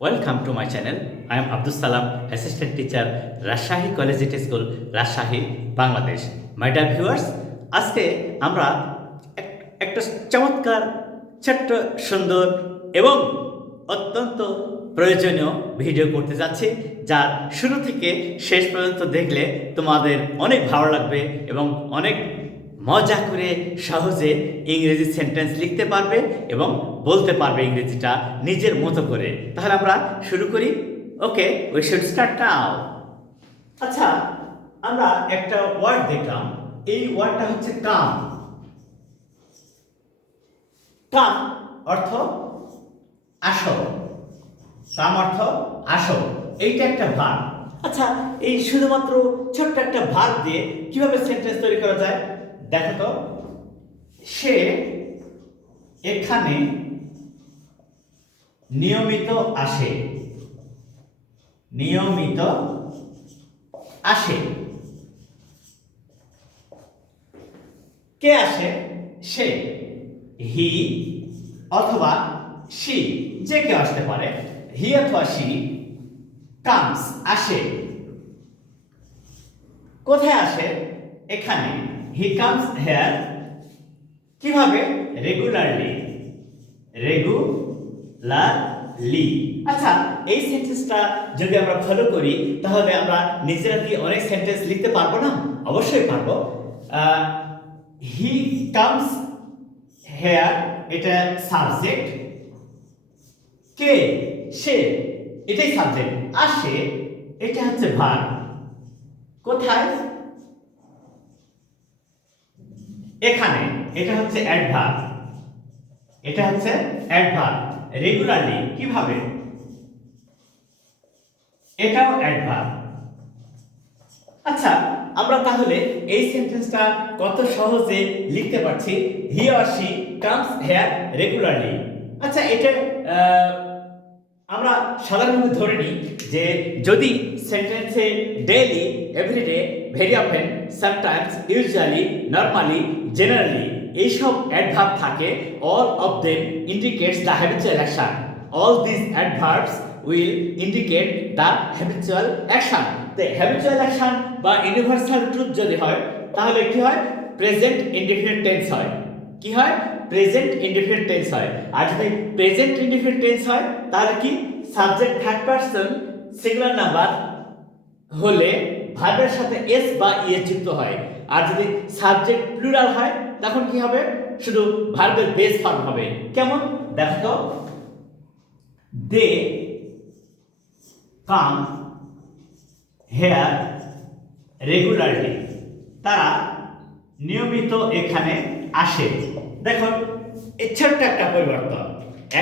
Welcome to my channel. I am Abdus Salam, Assistant Teacher, Rajshahi Collegiate School, Rajshahi, Bangladesh. My dear viewers, আজকে আমরা একটা চমৎকার ছোট্ট সুন্দর এবং অত্যন্ত প্রয়োজনীয় ভিডিও করতে যাচ্ছি, যার শুরু থেকে শেষ পর্যন্ত দেখলে তোমাদের অনেক ভালো লাগবে এবং অনেক মজা করে সহজে ইংরেজি সেন্টেন্স লিখতে পারবে এবং বলতে পারবে ইংরেজিটা নিজের মতো করে। তাহলে আমরা শুরু করি। ওকে, উই শুড স্টার্ট নাও। আচ্ছা, আমরা একটা ওয়ার্ড দেখলাম। এই ওয়ার্ডটা হচ্ছে কাম। কাম অর্থ আসো। কাম অর্থ আসো। এইটা একটা ভার্ব। আচ্ছা, এই শুধুমাত্র ছোট্ট একটা ভার্ব দিয়ে কিভাবে সেন্টেন্স তৈরি করা যায় দেখো তো। সে এখানে নিয়মিত আসে। নিয়মিত আসে। কে আসে? সে। হি অথবা শি, যে কেউ আসতে পারে। হি অথবা শি কামস, আসে। কোথায় আসে? এখানে। He comes hair. কিভাবে? রেগুলারলি। রেগুলারলি। আচ্ছা, এই সেন্টেন্সটা যদি আমরা ফলো করি তাহলে আমরা নিজেরা দিয়ে অনেক সেন্টেন্স লিখতে পারবো না? অবশ্যই পারবো। হি কামস হেয়ার, এটা সাবজেক্ট। কে? সে, এটাই সাবজেক্ট। আসে, এটা হচ্ছে ভার্ব। কোথায়? এখানে, এটা হচ্ছে অ্যাডভার্ব। এটা হচ্ছে অ্যাডভার্ব। রেগুলারলি, কিভাবে? এটাও অ্যাডভার্ব। আচ্ছা, আমরা তাহলে এই সেন্টেন্সটা কত সহজে লিখতে পারছি। He or she comes here regularly. আচ্ছা, এটা আমরা সাধারণভাবে ধরে নিই যে যদি সেন্টেন্সে daily, everyday, very often, sometimes, usually, normally, generally এইসব অ্যাডভার্ব থাকে, all of them indicates the habitual action. All this adverbs will indicate the habitual action. তো হ্যাবিচুয়াল অ্যাকশন বা ইউনিভার্সাল ট্রুথ যদি হয় তাহলে কি হয়? প্রেজেন্ট ইনডিফিনিট টেন্স হয়। কি হয়? প্রেজেন্ট ইনডিফিনিট টেন্স হয়। আর যদি প্রেজেন্ট ইনডিফিনিট টেন্স হয় তাহলে কি? Subject third person singular number হলে ভার্বের সাথে এস বা ইএস যুক্ত হয়। আর যদি সাবজেক্ট প্লুরাল হয় তখন কি হবে? শুধু ভার্বের বেস ফর্ম হবে। কেমন দেখো তো। দে কাম হেয়ার রেগুলারলি, তারা নিয়মিত এখানে আসে। দেখো, এই ছোট্ট একটা পরিবর্তন,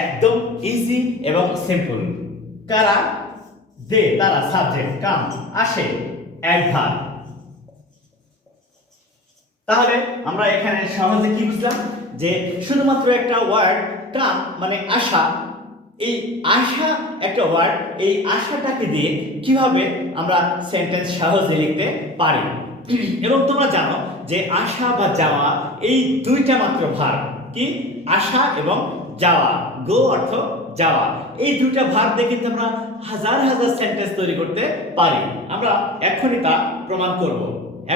একদম ইজি এবং সিম্পল। কারা? দে, তারা সাবজেক্ট, কাম আসে অ্যাডভার্ব। তাহলে আমরা এখানে সহজে কি বুঝলাম যে শুধুমাত্র একটা ওয়ার্ড কাম মানে আশা। এই আশা একটা ওয়ার্ড, এই আশাটাকে দিয়ে কিভাবে আমরা সেন্টেন্স সহজে লিখতে পারি। এবং তোমরা জানো যে আসা বা যাওয়া এই দুইটা মাত্র ভার্ব। কি? আসা এবং যাওয়া। গো অর্থ যাওয়া। এই দুইটা ভার্ব দিয়ে কিন্তু আমরা হাজার হাজার সেন্টেন্স তৈরি করতে পারি। আমরা এখনই তা প্রমাণ করব।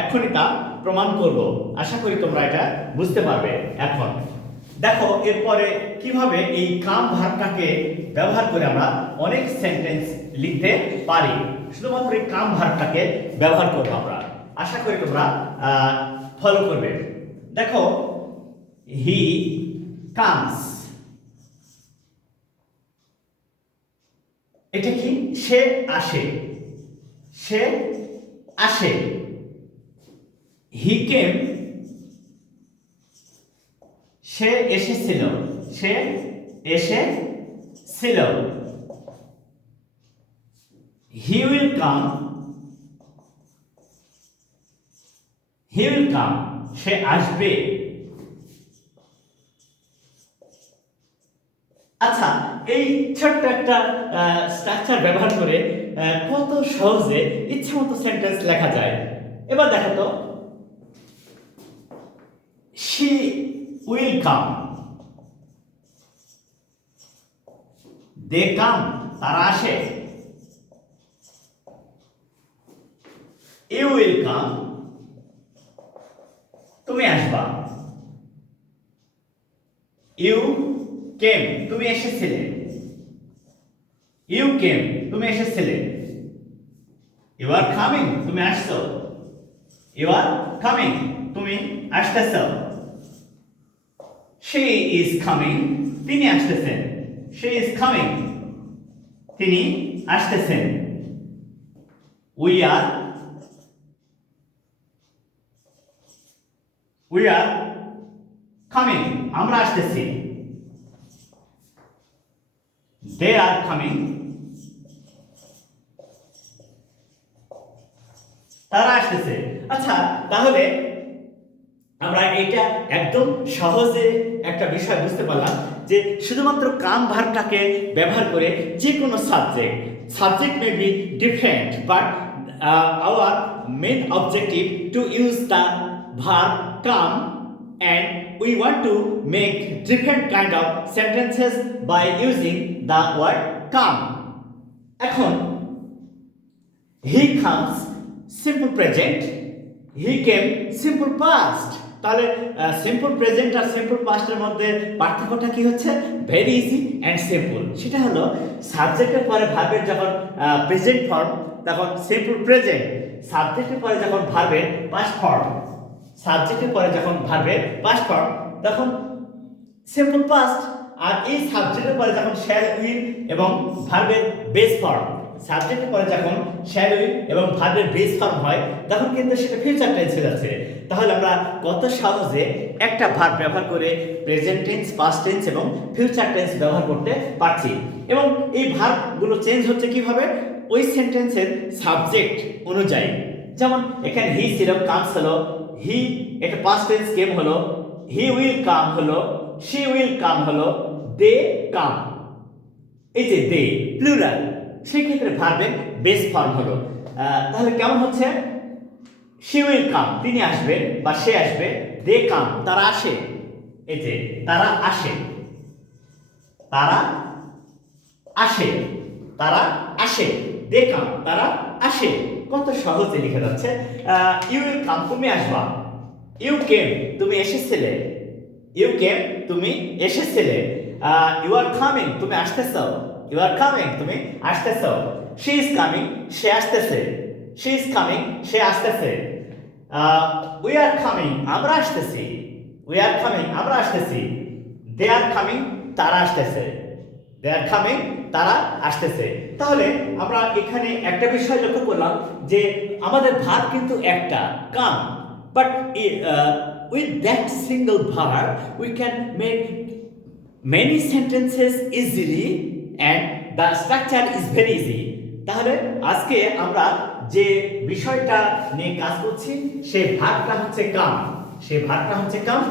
এখনই তা প্রমাণ করব। আশা করি তোমরা এটা বুঝতে পারবে। এখন দেখো এরপরে কিভাবে এই কাম ভার্বটাকে ব্যবহার করে আমরা অনেক সেন্টেন্স লিখতে পারি। শুধুমাত্র এই কাম ভার্বটাকে ব্যবহার করব আমরা। আশা করি তোমরা ফলো করবে। দেখো, হি কামস, এটা কি? সে আসে। সে আসে। হি কেম, সে এসেছিল। সে এসেছিল। He will come, he will come, সে আসবে। আচ্ছা, এই ছোট্ট একটা স্ট্রাকচার ব্যবহার করে কত সহজে ইচ্ছে মতো সেন্টেন্স লেখা যায়। এবার দেখো তো, শি উইল কাম, দে কাম, তারা আসে। ইউ উইল কাম, তুমি আসবা। ইউ কেম, তুমি এসেছিলে। ইউ কেম, তুমি এসেছিলে। ইউ আর কামিং, তুমি আসছো। ইউ আর কামিং, তুমি আসতেছ। শি ইজ কামিং, তিনি আসতেছেন। শি ইজ কামিং, তিনি আসতেছেন। উই আর কামিং, আমরা আসতেছি। দে আর কামিং, তারা আসতেছে। আচ্ছা, তাহলে আমরা এটা একদম সহজে একটা বিষয় বুঝতে পারলাম যে শুধুমাত্র কাম ভার্বটাকে ব্যবহার করে যে কোনো subject may be different, but our main objective to use the verb come, and we want to make different kind of sentences by using the word come. এখন he comes simple present, he came simple past. তাহলে simple present আর simple পাস্টের মধ্যে পার্থক্যটা কি হচ্ছে? Very easy and simple. সেটা হলো সাবজেক্টের পরে ভার্বের যখন প্রেজেন্ট ফর্ম তখন সিম্পল প্রেজেন্ট, সাবজেক্টের পরে যখন ভার্বের পাস্ট ফর্ম, সাবজেক্টের পরে যখন ভার্বের পাস্ট ফর্ম তখন সিম্পল পাস্ট। আর এই সাবজেক্টের পরে যখন শ্যাল উইল এবং ভার্বের বেস ফর্ম, সাবজেক্টের পরে যখন শ্যাল উইল এবং ভার্বের বেস ফর্ম হয় তখন কিন্তু সেটা ফিউচার টেন্স হয়ে যাচ্ছে। তাহলে আমরা কত সহজে একটা ভার্ব ব্যবহার করে প্রেজেন্ট টেন্স, পাস্ট টেন্স এবং ফিউচার টেন্স ব্যবহার করতে পারছি। এবং এই ভার্বগুলো চেঞ্জ হচ্ছে কিভাবে? ওই সেন্টেন্সের সাবজেক্ট অনুযায়ী। যেমন এখানে হি ছিল, কামস হলো, হি এটা পাস্ট টেন্স কেম হলো, হি উইল কাম হলো, শি উইল কাম হলো, দে কাম। এই যে দে প্লুরাল, সেই ক্ষেত্রে ভার্বের বেস ফর্ম হলো। তাহলে কেমন হচ্ছে? শি উইল কাম, তিনি আসবেন বা সে আসবে। দে কাম, তারা আসে। এই যে তারা আসে, তারা আসে, তারা আসে। দে কাম, তারা আসে। কত সহজে লিখে যাচ্ছে। ইউ উইল কাম, তুমি আসবা। ইউ কেম, তুমি এসেছিলে। ইউ কেম, তুমি এসেছিলে। ইউ আর কামিং, তুমি আসতেছো। ইউ আর কামিং, তুমি আসতেছো। শি ইজ কামিং, সে আসতেছে। শি ইজ কামিং, সে আসতেছে। উই আর কামিং, আমরা আসতেছি। উই আর কামিং, আমরা আসতেছি। দে আর কামিং, তারা আসতেছে। দে আর কামিং, তারা আসতেছে। তাহলে আমরা এখানে একটা বিষয় লক্ষ্য করলাম যে আমাদের ভার্ব কিন্তু একটা, কাম, but with that single verb we can make many sentences easily and the structure is very easy. তাহলে আজকে আমরা যে বিষয়টা নিয়ে কাজ করছি সেই ভার্বটা হচ্ছে কাম, সেই ভার্বটা হচ্ছে কাম।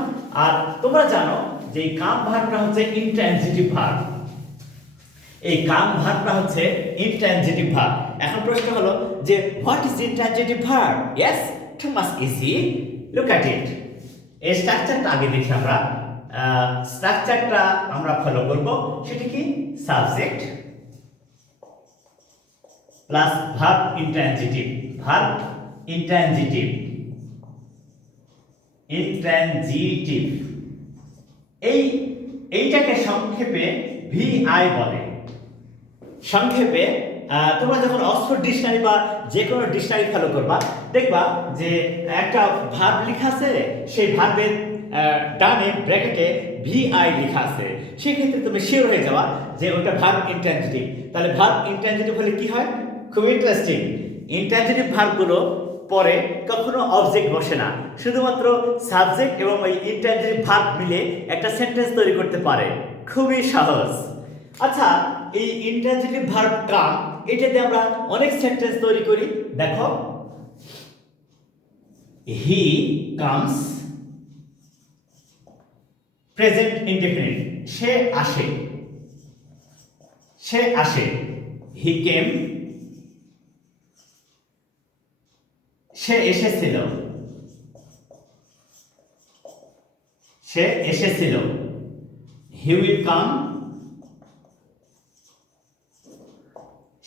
আর তোমরা জানো যে এই কাম ভার্বটা হচ্ছে ইনট্রানজিটিভ ভার্ব। এই কাম ভার্বটা হচ্ছে ইনট্রানজিটিভ ভার্ব। এখন প্রশ্ন হলো যে what is intransitive verb? Yes, too much easy. Look at it. এই স্ট্রাকচারটা আগে দেখি আমরা। স্ট্রাকচারটা আমরা ফলো করব। সেটা কি? Subject plus verb intransitive, verb intransitive, intransitive. এইটাকে সংক্ষেপে ভিআই বলে। সংক্ষেপে তোমরা যখন অক্সফোর্ড ডিকশনারি বা যে কোনো ডিকশনারি ফলো করবা দেখবা যে একটা ভার্ব লেখা আছে, সেই ভার্বের ডানে ব্র্যাকেটে ভিআই লেখা আছে। সেক্ষেত্রে তুমি শিওর হয়ে যাওয়া যে ওটা ভার্ব ইনট্রানজিটিভ। তাহলে ভার্ব ইনট্রানজিটিভ হলে কি হয়? খুব ইন্টারেস্টিং। ইনট্রানজিটিভ ভার্বগুলো পরে কখনো অবজেক্ট বসে না, শুধুমাত্র সাবজেক্ট এবং ওই ইনট্রানজিটিভ ভার্ব মিলে একটা সেন্টেন্স তৈরি করতে পারে। খুবই সহজ। আচ্ছা, এই ইনট্রানজিটিভ ভার্ব কাম, এটাতে আমরা অনেক সেন্টেন্স তৈরি করি। দেখো, হি কামস, প্রেজেন্ট ইনডেফিনিট, সে আসে, সে আসে। হি কেম, সে এসেছিল, সে এসেছিল। হি উইল কাম,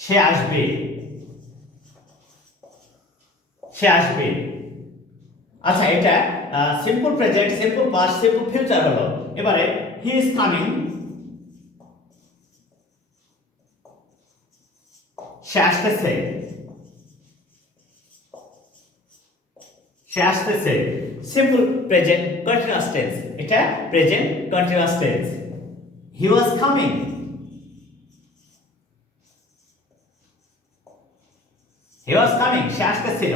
সে আসবে, সে আসবে। আচ্ছা, এটা simple present, simple past, simple future হলো। এবারে হি ইজ কামিং, সে আসতেছে, সে আসতেছে। সিম্পল প্রেজেন্ট কন্টিনিউয়াস টেন্স, এটা present continuous tense. He was coming, he was coming, সে আসতেছিল।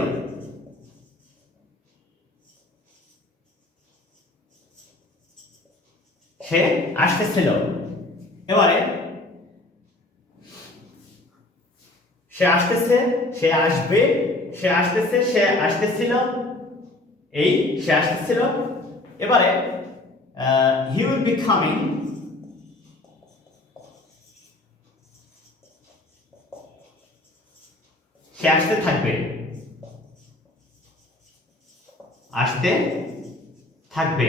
সে আসতেছিল। এবারে সে আসতেছে, সে আসবে, সে আসতেছে, সে আসতেছিল, এই সে আসতেছিল। এবারে হি উইল বি কামিং, সে আসতে থাকবে, আসতে থাকবে।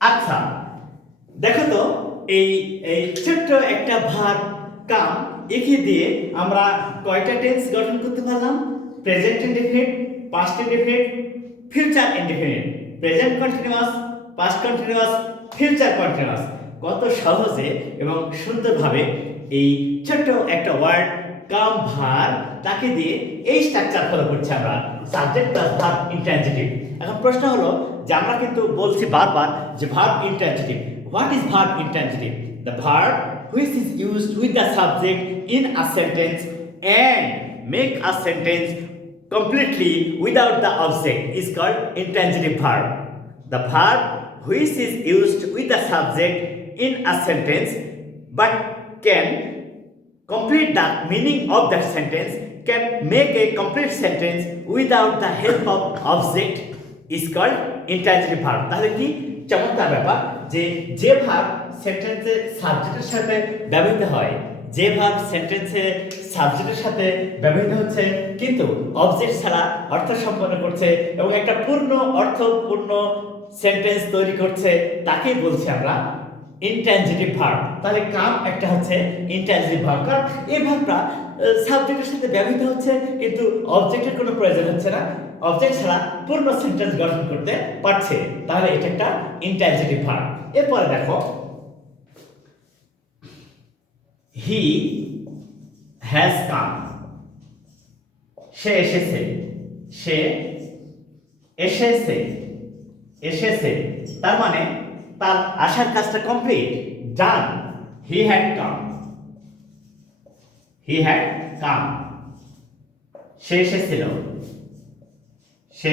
আচ্ছা, দেখো তো এই এই ছোট্ট একটা ভার্ব কাম একে দিয়ে আমরা কয়টা টেন্স গঠন করতে পারলাম? Present indefinite, past indefinite, future indefinite. Present continuous, past continuous, future continuous. কত সহজে এবং সুন্দরভাবে এই ছোট্ট একটা ওয়ার্ড কাম ভার্ব তাকে দিয়ে এই স্ট্রাকচার ফলো করছি আমরা, সাবজেক্ট প্লাস ভার্ব ইন্ট্রানজিটিভ। এখন প্রশ্ন হলো যে আমরা কিন্তু বলছি বারবার যে verb intransitive. What is verb intransitive? The verb which is used with the subject in a sentence and make a sentence completely without the object is called intransitive verb. The verb which is used with the subject in a sentence but can complete the meaning of that sentence, can make a complete sentence without the help of object is called intransitive verb. তাহলে কি চমৎকার ব্যাপার যে যে verb সেন্টেন্সে সাবজেক্টের সাথে ব্যবহৃত হয়, যে ভার্ব সেন্টেন্সে সাবজেক্টের সাথে ব্যবহৃত হচ্ছে কিন্তু অবজেক্ট ছাড়া অর্থ সম্পন্ন করছে এবং একটা পূর্ণ অর্থপূর্ণ সেন্টেন্স তৈরি করছে, তাকেই বলছি আমরা ইনট্রানজিটিভ ভার্ব। তাহলে কাম একটা হচ্ছে ইনট্রানজিটিভ ভার্ব, কারণ এই ভার্বটা সাবজেক্টের সাথে ব্যবহৃত হচ্ছে কিন্তু অবজেক্টের কোনো প্রয়োজন হচ্ছে না, অবজেক্ট ছাড়া পূর্ণ সেন্টেন্স গঠন করতে পারছে, তাহলে এটা একটা ইনট্রানজিটিভ ভার্ব। এরপরে দেখো হি হ্যাজ কাম, সে এসেছে, সে এসেছে, এসেছে। তার মানে তার আসার কাজটা complete, done. He had come, he had come, সে এসেছিল, সে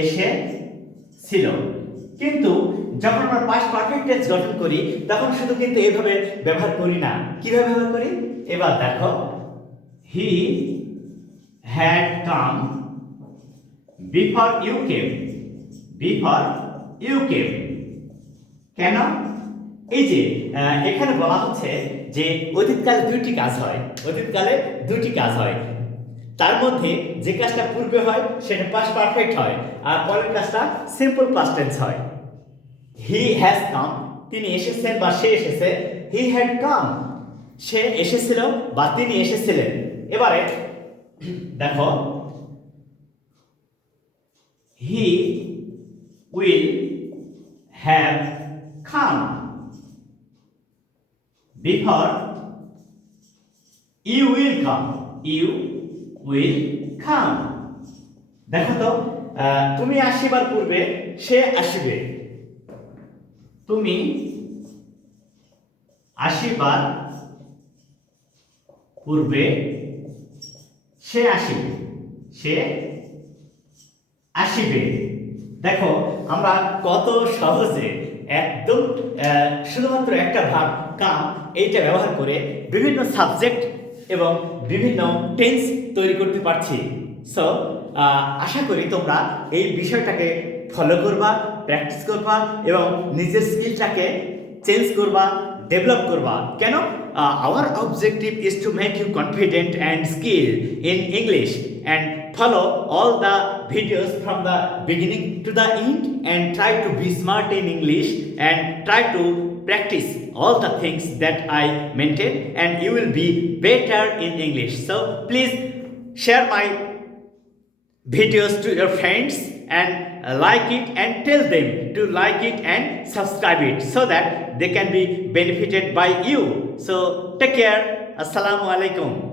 এসেছিল। কিন্তু যখন আমরা পাস্ট পারফেক্ট টেন্স গঠন করি তখন শুধু কিন্তু এইভাবে ব্যবহার করি না, কিভাবে ব্যবহার করি? এবার দেখো he had come before you came, before you came. কেন? এই যে এখানে বলা হচ্ছে যে অতীতকালে দুইটি কাজ হয়, অতীতকালে দুইটি কাজ হয়, তার মধ্যে যে কাজটা পূর্বে হয় সেটা পাস্ট পারফেক্ট হয় আর পরের কাজটা সিম্পল পাস্ট টেন্স হয়। হি হ্যাজ কাম, তিনি এসেছেন বা সে এসেছে। হি হ্যাড কাম, সে এসেছিল বা তিনি এসেছিলেন। এবারে দেখো he will have come before you will come, you will come. দেখো তো তুমি আসিবার পূর্বে সে আসিবে, তুমি আসিবার পূর্বে সে আসিবে, সে আসিবে। দেখো আমরা কত সহজে একদম শুধুমাত্র একটা ভার্ব কাম এইটা ব্যবহার করে বিভিন্ন সাবজেক্ট এবং বিভিন্ন টেন্স তৈরি করতে পারছি। সো আশা করি তোমরা এই বিষয়টাকে ফলো করবা, প্র্যাকটিস করবা এবং নিজের স্কিলটাকে চেঞ্জ করবা, ডেভেলপ করবা। কেন? our objective is to make you confident and skilled in English and follow all the videos from the beginning to the end and try to be smart in English and try to practice all the things that I maintain, and you will be better in English. So please share my videos to your friends and like it and tell them to like it and subscribe it so that they can be benefited by you. So take care. Assalamu alaikum.